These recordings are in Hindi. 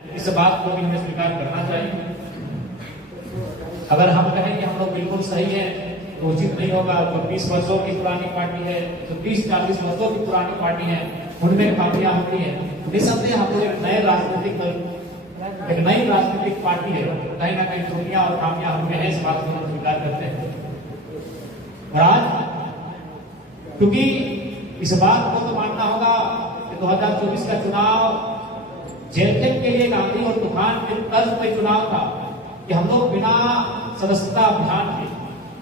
इस बात को भी हमें स्वीकार करना चाहिए। अगर हम कहें कि हम लोग बिल्कुल सही हैं तो उचित नहीं होगा। तो 20 वर्षों की पुरानी पार्टी है, तो 30-40 वर्षों की पुरानी पार्टी है, उनमें खामियां होती हैं। निसंदेह हम लोग एक नए राजनीतिक दल, एक नई राजनीतिक पार्टी है, कहीं ना कहीं त्रुटियां और खामियां हमें हैं, इस बात को हम स्वीकार करते हैं। और आज क्योंकि इस बात को तो मानना होगा कि 2024 का चुनाव जेलखेल के लिए गांधी और तूफान के तर्ज पे चुनाव था कि हम लोग बिना सदस्यता अभियान के,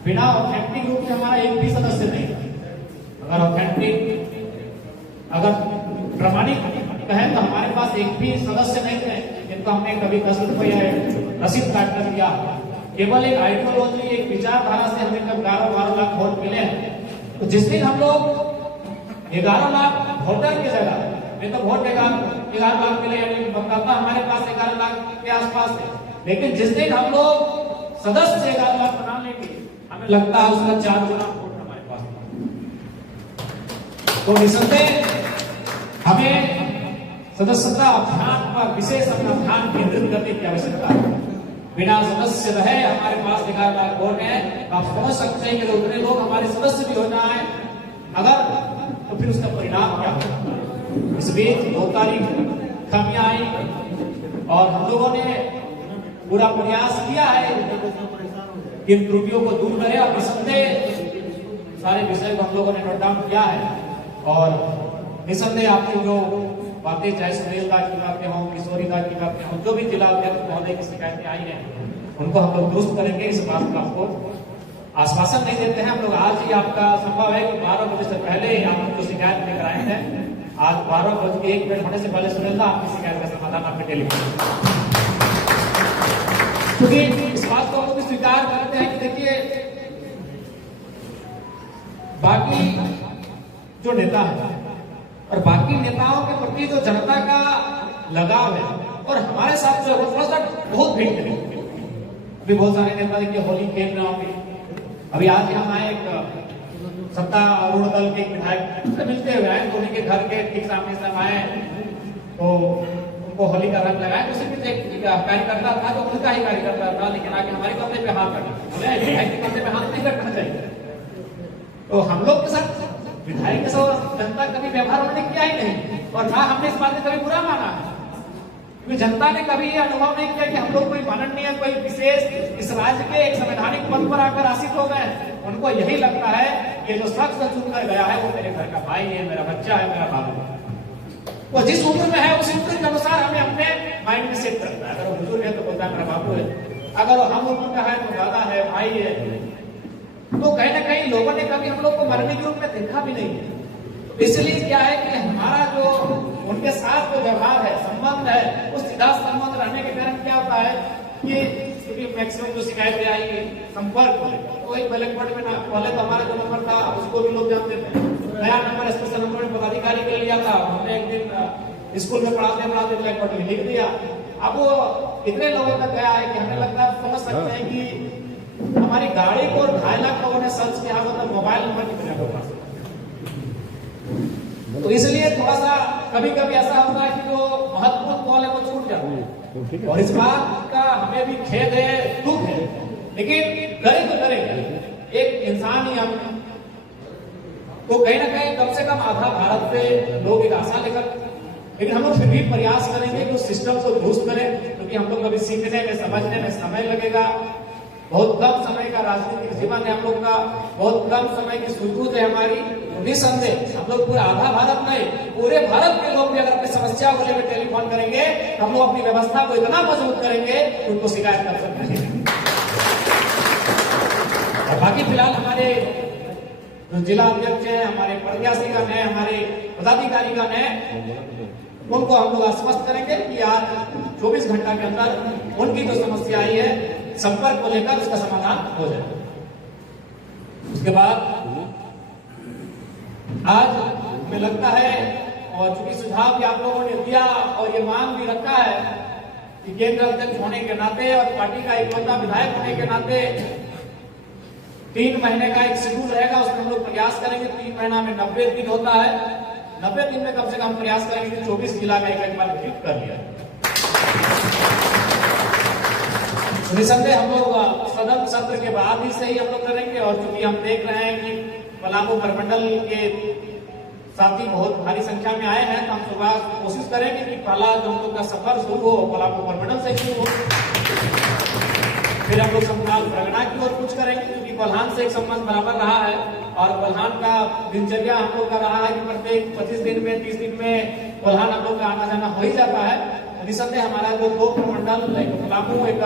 बिना ऑथेंटिक रूप से हमारा एक भी सदस्य नहीं था। अगर ऑथेंटिक, अगर प्रमाणिक कहें तो हमारे पास एक भी सदस्य नहीं थे जिनको हमने कभी 10 रुपये रसीद काट कर दिया। केवल एक आइडियोलॉजी, एक विचारधारा से हमें जब 11-12 लाख वोट मिले हैं, तो जिस दिन हम लोग 11 लाख वोटर की जगह, नहीं तो वोट 11 लाख मिले, यानी मतदाता हमारे पास 11 लाख के आसपास है, लेकिन जिस दिन हम लोग सदस्य 11 लाख बना लेंगे, हमें लगता है उसका 4 गुना वोट हमारे पास। तो निसंदेह हमें सदस्यता अभियान पर विशेष अपना ध्यान केंद्रित करने की आवश्यकता है। बिना सदस्य रहे हमारे पास 11 लाख वोट है, आप समझ सकते हैं कि उतने लोग हमारे सदस्य भी हो जाए अगर, तो फिर उसका परिणाम क्या होगा। इस बीच 2 तारीख खामियां आई और हम लोगों ने पूरा प्रयास किया है इन त्रुटियों को दूर करें। और निसंदेह सारे विषय को हम लोगों ने नोट डाउन किया है और निसंदेह आपकी जो बातें, चाहे सुनील दा की बातें हों, किशोरी दा की बातें हों, जो भी जिला अध्यक्ष महोदय की शिकायतें आई हैं, उनको हम लोग दुरुस्त करेंगे। इस बात का आपको आश्वासन नहीं देते हैं हम लोग। आज ही आपका संभव है कि 12 बजे से पहले आप हमको शिकायत लेकर आए हैं। आज 12:01 होने से पहले सुनील दा आपकी शिकायत का समाधान आपके टेलीफोन, क्योंकि इस बात को हम लोग स्वीकार करते हैं कि देखिए बाकी जो नेता है और बाकी नेताओं के प्रति जो जनता का लगाव है और हमारे साथ जो है थोड़ा सा बहुत भिन्न है। अभी बहुत सारे नेता देखिए होली खेल रहे होंगे। अभी आज हम आए एक सत्तारूढ़ दल के विधायक से मिलते हुए आए, तो उन्हीं के घर के ठीक सामने से हम आए तो उनको होली का रंग लगाया। उसी में एक कार्यकर्ता था जो उनका ही कार्यकर्ता था, लेकिन आगे हमारे कंधे पे हाथ रखा, विधायक के कंधे पे हाथ नहीं रखना चाहिए। तो हम लोग के साथ विधायक के साथ जनता कभी व्यवहार उन्होंने किया ही नहीं और ना हमने इस बात में कभी बुरा माना है, क्योंकि जनता ने कभी ये अनुभव नहीं किया कि हम लोग कोई माननीय, कोई विशेष इस राज्य के एक संवैधानिक पद पर आकर आसीन हो गए। उनको यही लगता है कि जो शख्स चुन कर गया है वो मेरे घर का भाई है, मेरा बच्चा है, मेरा बाबू है। वो जिस उम्र में है उस उम्र के अनुसार हमें अपने माइंड में सेट करता है। अगर वो बुजुर्ग है तो बोलता है मेरा बाबू है, अगर वो हम उम्र का है तो दादा है, भाई है। तो कहीं ना कहीं लोगों ने कभी हम लोग को मरने के रूप में देखा भी नहीं है। इसलिए क्या है कि हमारा जो उनके साथ जो व्यवहार है, संबंध है, उस सीधा संबंध रहने के कारण क्या होता है कि मैक्सिमम जो शिकायतें आई संपर्क को लेकर, तो एक ब्लैक बोर्ड में ना, पहले तो हमारा जो नंबर था उसको भी लोग जानते थे, नया नंबर स्पेशल नंबर में पदाधिकारी के लिया था। हमने एक दिन स्कूल में पढ़ाते ब्लैक बोर्ड में लिख दिया। अब वो इतने लोगों तक गया है कि हमें लगता है, समझ सकते हैं कि हमारी गाड़ी को 2.5 लाख लोगों ने सर्च किया, मतलब मोबाइल नंबर कितने लोगों का। तो इसलिए थोड़ा सा कभी कभी ऐसा होता है कि जो महत्वपूर्ण कॉल है वो छूट जाता है और इस बात का हमें भी खेद है, दुख है, लेकिन करे तो करेंगे। एक इंसान ही हम, तो कहीं ना कहीं कम से कम आधा भारत से लोग एक आशा लेकर, लेकिन हम लोग फिर भी प्रयास करेंगे कि उस सिस्टम को दुरुस्त करें, क्योंकि हम लोग कभी सीखने में, समझने में समय लगेगा। बहुत कम समय का राजनीतिक जीवन है हम लोग का, बहुत कम समय की सूझबूझ है हमारी। निसंदेह हम लोग पूरा आधा भारत नहीं, पूरे भारत के लोग भी अगर अपनी समस्या को लेकर टेलीफोन करेंगे, हम लोग अपनी व्यवस्था को इतना मजबूत करेंगे कि उनको शिकायत कर सकते हैं। और बाकी फिलहाल हमारे जो जिला अध्यक्ष है, हमारे प्रत्याशीगण है, हमारे पदाधिकारीगण है, उनको हम लोग आश्वस्त करेंगे कि आज 24 घंटा के अंदर उनकी जो समस्या आई है संपर्क को लेकर उसका समाधान हो जाए। उसके बाद आज हमें लगता है, और चूंकि सुझाव भी आप लोगों ने दिया और ये मांग भी रखा है कि केंद्र अध्यक्ष होने के नाते और पार्टी का इकलौता विधायक होने के नाते 3 महीने का एक शेड्यूल रहेगा, उसमें हम लोग प्रयास करेंगे। 3 महीना में 90 दिन होता है, 90 दिन में कम से कम प्रयास करेंगे कि 24 जिला का एक बार विजिट कर लिया। निसंदेह हम लोग सदन सत्र के बाद ही से ही हम लोग करेंगे, और चूंकि हम देख रहे हैं कि पलामू प्रमंडल के साथी बहुत भारी संख्या में आए हैं, तो हम सुबह कोशिश करेंगे कि पहला जो हम लोग का सफर शुरू हो पलामू प्रमंडल से शुरू हो, फिर हम लोग संथाल परगना की ओर कुछ करेंगे, क्योंकि कोल्हान से एक संबंध बराबर रहा है, और कोल्हान का दिनचर्या हम लोग का रहा है कि प्रत्येक 25 दिन में 30 दिन में कोल्हान हम लोग का आना जाना हो ही जाता है। निसंदेह हमारा जो 2 प्रमंडल पलामू, एक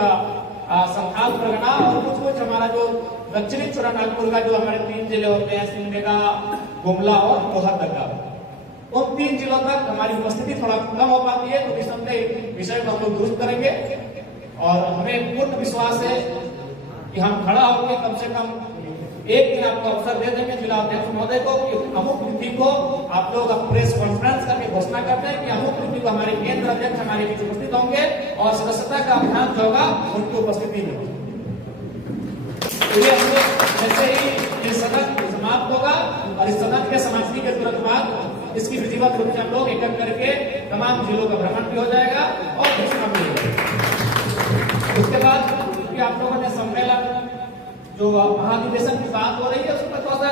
संथाल परगना, और कुछ हमारा जो दक्षिणी चुरानागपुर का जो हमारे 3 जिले होते हैं, सिमडेगा, गुमला और लोहरदगा, उन 3 जिलों तक हमारी उपस्थिति थोड़ा कम हो पाती है, तो निसंदेह विषय को हम लोग दुरुस्त करेंगे, और हमें पूर्ण विश्वास है कि हम खड़ा होकर कम से कम एक दिन आपको अवसर दे देंगे जिला अध्यक्ष महोदय को कि अमुक तिथि को आप लोग प्रेस कॉन्फ्रेंस करके घोषणा करते हैं कि अमुक तिथि को हमारे केंद्र अध्यक्ष हमारे बीच उपस्थित होंगे, और सदस्यता का अभियान जो होगा उनकी उपस्थिति में होगा। तो ये हम लोग जैसे ही ये सदन समाप्त होगा, और इस सदन के समाप्ति के तुरंत बाद इसकी विधिवत रूप से हम लोग एक करके तमाम जिलों का भ्रमण भी हो जाएगा और घोषणा भी हो जाएगा। उसके बाद आप लोगों ने सम्मेलन जो महाधिवेशन की बात हो रही है, उसमें थोड़ा सा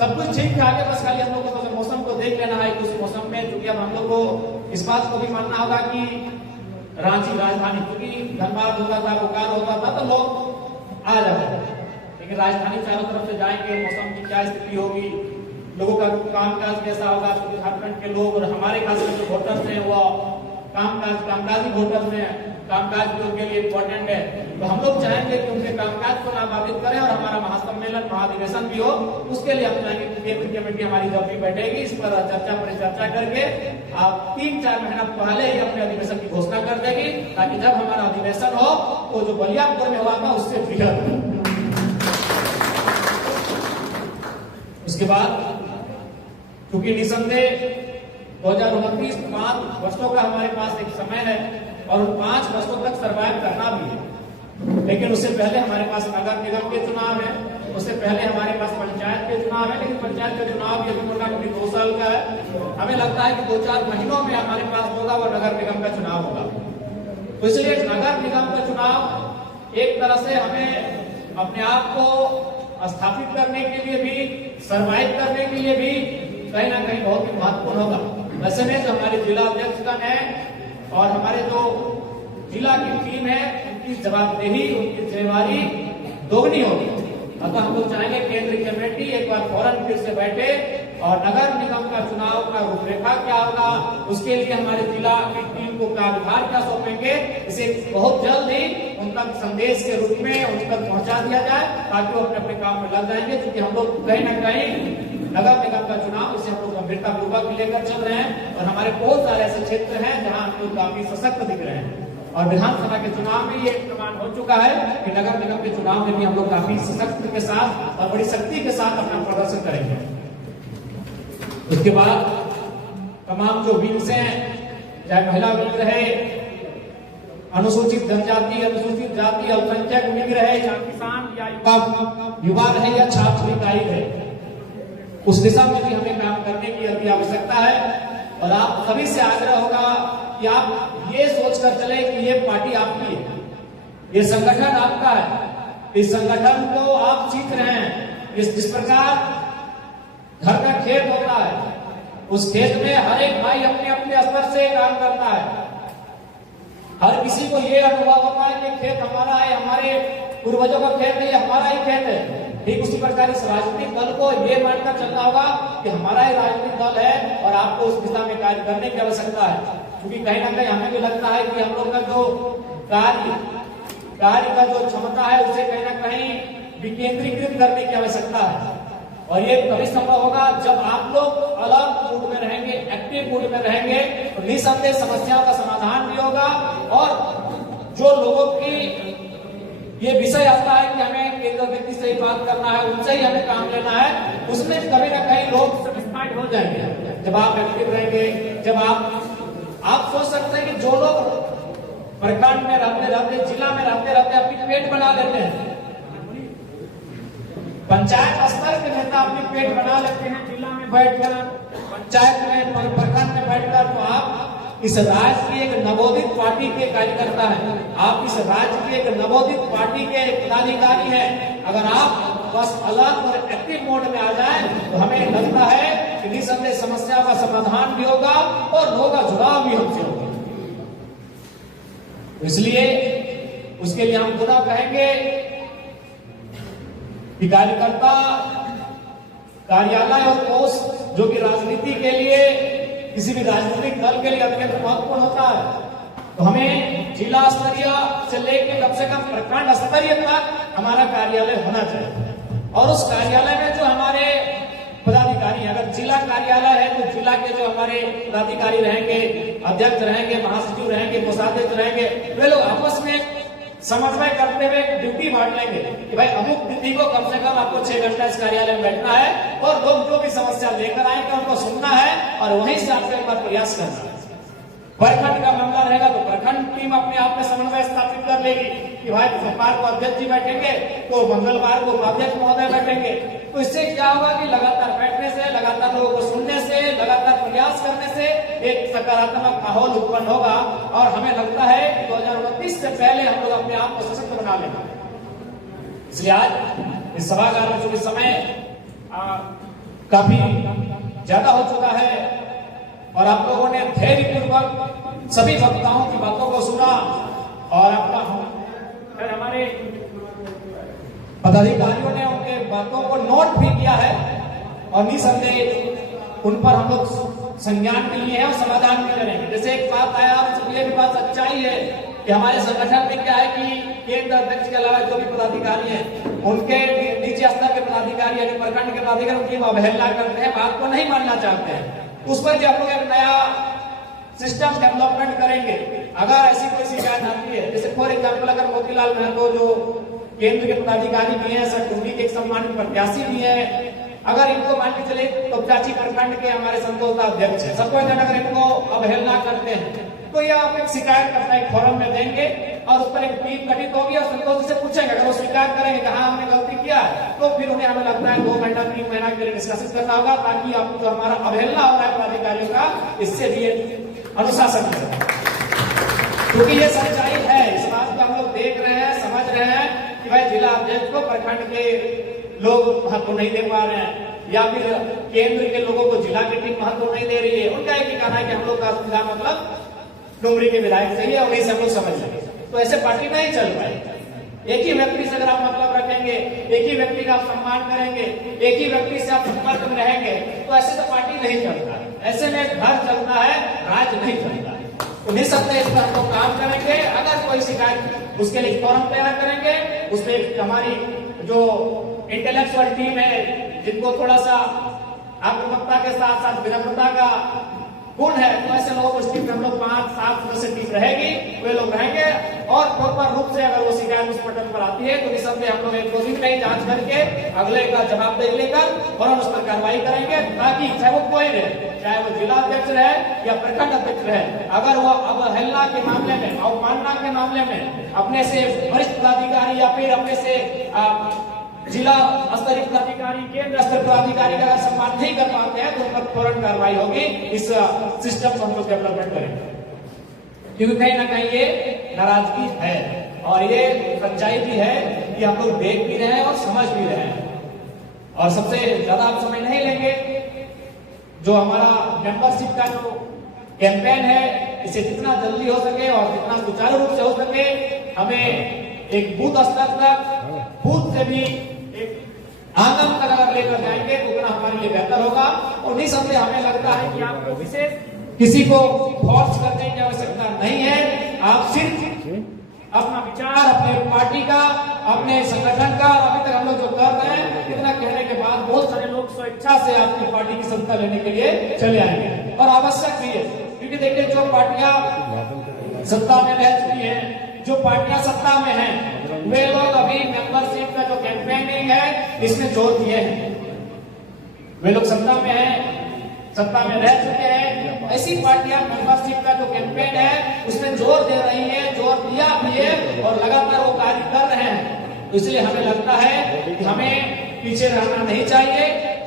सब कुछ ठीक ठाक है, बस खाली हम लोग को मौसम को देख लेना है कि उस मौसम में, क्योंकि अब हम लोग को इस बात को भी मानना होगा कि रांची राजधानी, क्योंकि धनबाद होता था, बोकारो होता था, तो लोग आ जाते थे, लेकिन राजधानी चारों तरफ से जाएंगे, मौसम की क्या स्थिति होगी, लोगों का कामकाज कैसा होगा, झारखंड के लोग और हमारे खास जो वोटर्स हैं वो कामकाजी वोटर्स हैं, कामकाज भी उनके लिए इम्पोर्टेंट है, तो हम लोग चाहेंगे कि उनके कामकाज को ना बाधित करें, और हमारा महासम्मेलन महाधिवेशन भी हो, उसके लिए हम चाहेंगे कि केंद्रीय कमेटी हमारी जब भी बैठेगी इस पर चर्चा परिचर्चा करके आप 3-4 महीना पहले ही अपने अधिवेशन की घोषणा कर देगी, ताकि जब हमारा अधिवेशन हो तो जो बलियापुर में हुआ था उससे बृहद। उसके बाद क्योंकि निसंदेह 2029 5 वर्षों का हमारे पास एक समय है, और उन 5 वर्षों तक सर्वाइव करना भी है, लेकिन उससे पहले हमारे पास नगर निगम के चुनाव है, उससे पहले हमारे पास पंचायत के चुनाव है, लेकिन पंचायत का चुनाव यदि मोटामोटी 2 साल का है, हमें लगता है कि 2-4 महीनों में हमारे पास होगा वो नगर निगम का चुनाव होगा। तो इसलिए नगर निगम का चुनाव एक तरह से हमें अपने आप को स्थापित करने के लिए भी, सर्वाइव करने के लिए भी कहीं ना कहीं बहुत ही महत्वपूर्ण होगा। वैसे में जो हमारे जिला अध्यक्षगण है और हमारे जो जिला की टीम है, उनकी जवाबदेही, उनकी जिम्मेवारी दोगुनी होगी। अतः हम लोग चाहेंगे केंद्रीय कमेटी एक बार फौरन फिर से बैठे, और नगर निगम का चुनाव का रूपरेखा क्या होगा, उसके लिए हमारे जिला की टीम को कार्यभार क्या सौंपेंगे, इसे बहुत जल्द ही उन तक संदेश के रूप में उन तक पहुंचा दिया जाए, ताकि वो अपने अपने काम में लग जाएंगे। क्योंकि हम लोग कहीं ना कहीं नगर निगम का चुनाव इसे हम लोग गंभीरता पूर्वक लेकर चल रहे हैं, और हमारे बहुत सारे ऐसे क्षेत्र हैं जहां हम लोग काफी सशक्त दिख रहे हैं, और विधानसभा के चुनाव में ये प्रमाण हो चुका है कि नगर निगम के चुनाव में भी हम लोग काफी सशक्त के साथ और बड़ी शक्ति के साथ अपना प्रदर्शन करेंगे। उसके बाद तमाम जो विंग्स हैं, चाहे महिला विंग रहे, अनुसूचित जनजाति, अनुसूचित जाति, अल्पसंख्यक विंग रहे, या किसान या युवा रहे, या छात्र इकाई रहे, उस दिशा में भी हमें काम करने की अति आवश्यकता है। और आप सभी से आग्रह होगा कि आप ये सोचकर चले कि ये पार्टी आपकी है, ये संगठन आपका है, इस संगठन को आप सीख रहे हैं। जिस प्रकार घर का खेत होता है, उस खेत में हर एक भाई अपने अपने स्तर से काम करता है, हर किसी को ये अनुभव होता है कि खेत हमारा है, हमारे पूर्वजों का खेत नहीं, हमारा ही खेत है। ठीक उसी प्रकार इस राजनीतिक दल को ये मानकर चलना होगा कि हमारा ही राजनीतिक दल है, और आपको उस दिशा में कार्य करने की आवश्यकता है। क्योंकि कहीं ना कहीं हमें भी लगता है कि हम लोग का जो कार्य का जो क्षमता है, उसे कहीं ना कहीं विकेंद्रीकृत करने की आवश्यकता है, और ये तभी संभव होगा जब आप लोग अलग मूड में रहेंगे, एक्टिव मूड में रहेंगे, तो निसंदेह समस्याओं का समाधान भी होगा। और जो लोगों की ये विषय आता है कि हमें केंद्र व्यक्ति से ही बात करना है, उनसे ही हमें काम लेना है, उसमें कभी ना कहीं लोग सेटिस्फाइड हो जाएंगे जब आप एक्टिव रहेंगे। जब आप सोच सकते हैं कि जो लोग प्रखंड में रहते रहते, जिला में रहते रहते अपनी पेट बना लेते हैं, पंचायत स्तर के नेता अपनी पेट बना लेते हैं जिला में बैठकर, पंचायत में, प्रखंड में बैठकर, तो आप इस राज्य की एक नवोदित पार्टी के कार्यकर्ता हैं, आप इस राज्य की एक नवोदित पार्टी के पदाधिकारी हैं। अगर आप बस अलर्ट और एक्टिव मोड में आ जाएं तो हमें लगता है कि निसंदेह समस्या का समाधान भी होगा और लोगों का जुड़ाव भी हमसे होगा। इसलिए उसके लिए हम खुदा कहेंगे कि कार्यकर्ता, कार्यालय और पोस्ट जो कि राजनीति के लिए, किसी भी राजनीतिक दल के लिए अत्यंत महत्वपूर्ण होता है, तो हमें जिला स्तरीय से लेकर कम से कम प्रखंड स्तरीय तक हमारा कार्यालय होना चाहिए। और उस कार्यालय में जो हमारे पदाधिकारी, अगर जिला कार्यालय है तो जिला के जो हमारे पदाधिकारी रहेंगे, अध्यक्ष रहेंगे, महासचिव रहेंगे, कोषाध्यक्ष रहेंगे, वे लोग आपस में समन्वय करते हुए ड्यूटी बांट लेंगे कि भाई अमुक तिथि को कम से कम आपको 6 घंटा इस कार्यालय में बैठना है और लोग जो भी समस्या लेकर आएंगे उनको सुनना है और वहीं से आपको एक बार प्रयास करना है। प्रखंड का मामला रहेगा तो प्रखंड टीम अपने आप में समन्वय स्थापित कर लेगी कि भाई सोमवार को अध्यक्ष जी बैठेंगे तो मंगलवार को उपाध्यक्ष महोदय बैठेंगे। तो इससे क्या होगा कि लगातार बैठने से, लगातार लोगों को सुनने से, लगातार प्रयास करने से एक सकारात्मक माहौल उत्पन्न होगा और हमें लगता है कि 2029 से पहले हम लोग अपने आप को सशक्त बना लेंगे। इसलिए आज इस सभागार में चूंकि समय काफी ज्यादा हो चुका है और आप लोगों ने धैर्यपूर्वक सभी वक्ताओं की बातों को सुना और अपना हमारे पदाधिकारियों ने उनके बातों को नोट भी किया है और निसंदेह उन पर हम लोग संज्ञान के लिए है और समाधान भी करेंगे। जैसे एक बात आया, ये भी बात सच्चाई है कि हमारे संगठन में क्या है कि केंद्र अध्यक्ष के अलावा जो भी पदाधिकारी हैं, उनके नीचे स्तर के पदाधिकारी यानी प्रखंड के पदाधिकारी उनकी अवहेलना करते हैं, बात को नहीं मानना चाहते हैं। उस पर हम लोग एक नया सिस्टम डेवलपमेंट करेंगे। अगर ऐसी कोई शिकायत आती है, जैसे फॉर एग्जाम्पल अगर मोतीलाल महतो जो केंद्र के पदाधिकारी भी हैं, सरकुंडी के एक सम्मानित प्रत्याशी भी हैं, अगर इनको मान के चले तो चाची प्रखंड के हमारे संतोष अध्यक्ष है, सबको अगर इनको अवहेलना करते हैं तो यह आप एक शिकायत करना एक फोरम में देंगे और उस पर एक टीम गठित होगी और संतोष से पूछेंगे। अगर वो स्वीकार करेंगे कि हाँ हमने गलती किया तो फिर उन्हें हमें लगता है 2 महीना 3 महीना के लिए डिस्कस करना होगा ताकि आपको जो हमारा अवहेलना हो रहा है पदाधिकारियों का, इससे भी अनुशासन करें। क्योंकि ये सच्चाई है, इस बात को हम लोग देख रहे हैं, समझ रहे हैं कि भाई जिला अध्यक्ष को प्रखंड के लोग महत्व नहीं दे पा रहे हैं या फिर केंद्र के लोगों को जिला की टीम महत्व नहीं दे रही है। उनका एक ही कहना है कि हम लोग का जिला मतलब डुमरी के विधायक चाहिए और उन्हीं से हम लोग समझ लेंगे। तो ऐसे पार्टी नहीं चल पाएगी। एक ही व्यक्ति से अगर आप मतलब रखेंगे, एक ही व्यक्ति का आप सम्मान करेंगे, एक ही व्यक्ति से आप संपर्क में रहेंगे तो ऐसे तो पार्टी नहीं चलता। ऐसे में घर चलता है, राज्य नहीं चलता है। तो निसंदेह इस पर हम लोग काम करेंगे। अगर कोई शिकायत उसके लिए फोरम तैयार करेंगे, उसमें हमारी जो इंटेलेक्चुअल टीम है जिनको थोड़ा सा आत्मकता के साथ साथ विनम्रता का गुण है, तो ऐसे लोगों को इस टीम में हम लोग 5-7 सदस्य टीम रहेगी, वे लोग रहेंगे और प्रॉपर रूप से अगर वो शिकायत उस पटल पर आती है तो निसंदेह हम लोग 1-2 दिन में ही जांच करके अगले का जवाब दे लेकर फौरन उस पर कार्रवाई करेंगे ताकि चाहे वो कोई रहे, चाहे वो जिला अध्यक्ष रहे या प्रखंड अध्यक्ष रहे, अगर वो अवहेलना के मामले में, अवमानना के मामले में अपने से वरिष्ठ पदाधिकारी या फिर अपने से जिला स्तरीय पदाधिकारी, केंद्र स्तर पदाधिकारी का अगर सम्मान नहीं कर पाते हैं तो उन पर फौरन कार्रवाई होगी। इस सिस्टम को हम लोग डेवलपमेंट करेंगे क्योंकि कहीं ना कहीं ये नाराजगी है और ये सच्चाई भी है कि हम लोग देख भी रहे हैं और समझ भी रहे हैं। और सबसे ज्यादा आप समय नहीं लेंगे, जो हमारा मेंबरशिप का जो कैंपेन है इसे जितना जल्दी हो सके और जितना सुचारू रूप से हो सके हमें एक बूथ स्तर तक, बूथ से भी एक आंगन तक अगर लेकर जाएंगे तो उतना हमारे लिए बेहतर होगा। और निसंदेह हमें लगता है कि आपको विशेष किसी को फोर्स करने की आवश्यकता नहीं है। आप सिर्फ अपना विचार, अपने पार्टी का, अपने संगठन का, और अभी तक हम लोग जो कर रहे हैं इतना कहने के बाद बहुत सारे लोग स्वेच्छा से आपकी पार्टी की सत्ता लेने के लिए चले आएंगे और आवश्यक भी है। क्योंकि देखिए जो पार्टियां सत्ता में रह चुकी है, जो पार्टियां सत्ता में हैं, वे लोग अभी मेंबरशिप का जो कैंपेनिंग है इसमें जोर दिए हैं। वे लोग सत्ता में हैं, सत्ता में रह चुके हैं। ऐसी पार्टियां मेंबरशिप का जो कैंपेन है उसमें जोर दे रही है, जोर दिया भी है और लगातार वो कार्य कर रहे हैं। इसलिए हमें लगता है कि हमें पीछे रहना नहीं चाहिए।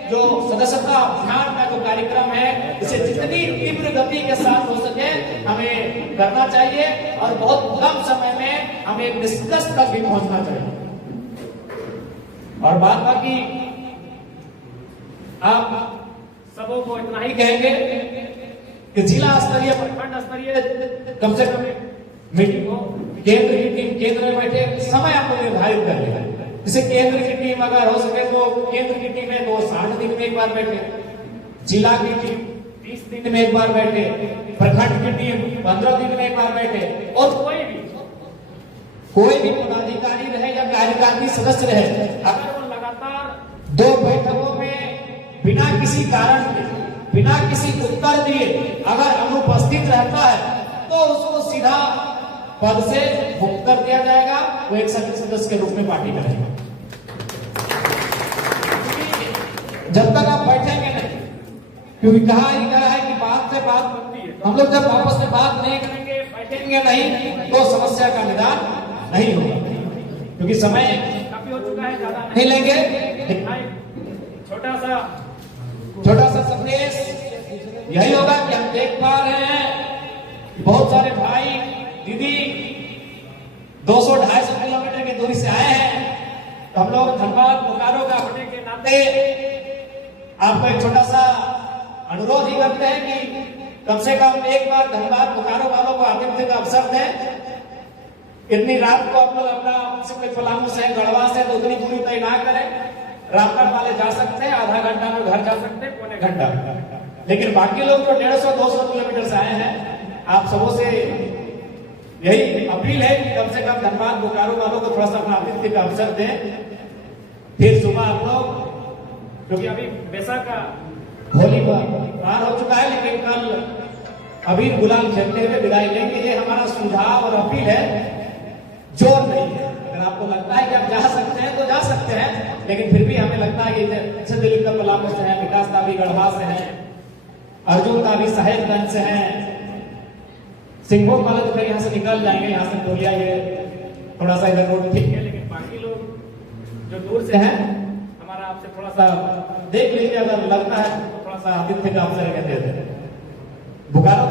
जो सदस्यता अभियान का जो कार्यक्रम है इसे जितनी तीव्र गति के साथ हो सके हमें करना चाहिए और बहुत कम समय में हमें एक निष्कर्ष तक भी पहुंचना चाहिए। और बाकी आप सबों को इतना ही कहेंगे कि जिला स्तरीय प्रखंड स्तरीय कम से कम मीटिंग हो, केंद्र की टीम केंद्र में बैठे, समय आपको निर्धारित कर लेगा। जैसे केंद्र की टीम अगर हो सके तो केंद्र की टीम है तो 60 दिन में एक बार बैठे, जिला की टीम 30 दिन में एक बार बैठे, प्रखंड की टीम 15 दिन में एक बार बैठे, और कोई भी पदाधिकारी रहे या कार्यकारिणी सदस्य रहे, अगर वो लगातार 2 बैठकों में बिना किसी कारण के, बिना किसी उत्तर दिए अगर अनुपस्थित रहता है तो उसको सीधा पद से मुक्त कर दिया जाएगा, वो एक सक्रिय सदस्य के रूप में पार्टी का रहेगा। जब तक आप बैठेंगे नहीं, क्योंकि कहा है कि बात से बात बनती है, हम लोग जब आपस में बात नहीं करेंगे, बैठेंगे नहीं तो समस्या का निदान नहीं होगा। क्योंकि समय काफी हो चुका है, ज्यादा नहीं लेंगे। छोटा सा संदेश यही होगा कि हम देख पा रहे हैं बहुत सारे भाई दीदी 200-250 किलोमीटर की दूरी से आए हैं, तो हम लोग धनबाद बोकारो का होने के नाते आपको एक छोटा सा अनुरोध ही करते हैं कि कम से कम एक बार धनबाद बोकारो वालों को आतिथ्य का अवसर दें। इतनी रात को आप लोग अपना कोई पलामू से, गढ़वा से तो उतनी दूरी तय ना करें। रामगढ़ वाले जा सकते हैं, आधा घंटा में घर जा सकते हैं, पौने घंटा, लेकिन बाकी लोग जो 150-200 किलोमीटर से आए हैं, आप सबों से यही अपील है कि कम से कम धनबाद बोकारो वालों को थोड़ा सा अपना आतिथ्य का अवसर दें। फिर सुबह आप लोग, क्योंकि अभी बैसाख का होली पार हो चुका है, लेकिन कल अबीर गुलाल खेलते हुए विदाई लेंगे। ये हमारा सुझाव और अपील है, जोर नहीं है। अगर आपको लगता है कि आप जा सकते हैं तो जा सकते हैं, लेकिन फिर भी हमें लगता है कि दिलीप का पलामू से है, विकास का भी गढ़वा से है, अर्जुन का भी साहेबगंज से है, सिंघों वाले तो फिर यहाँ से निकल जाएंगे, यहाँ से टोलिया ये थोड़ा सा इधर रोड ठीक है, लेकिन बाकी लोग जो दूर से हैं हमारा आपसे थोड़ा सा देख लीजिए, अगर लगता है तो थोड़ा सा आतिथ्य का अवसर कहते हैं। बोकारो